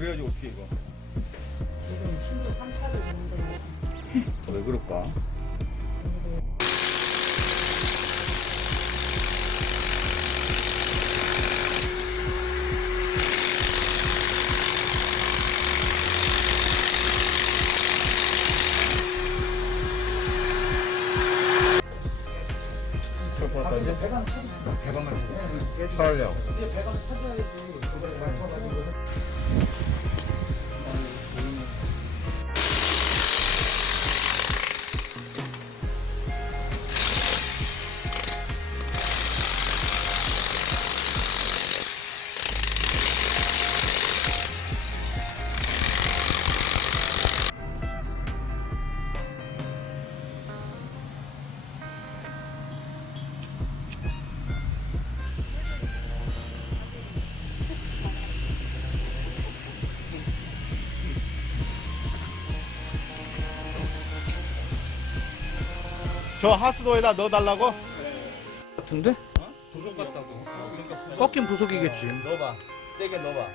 그래야지 어떻게 이거. 지금 신도 3차를 있는데 왜 그럴까? 이제 배관 배관만 치고. 촬영. 이제 배관 찾아야지. 그걸 맞춰가지고. 저 하수도에다 넣어달라고? 같은데? 부속 같다고. 꺾인 부속이겠지. 넣어봐. 세게 넣어봐.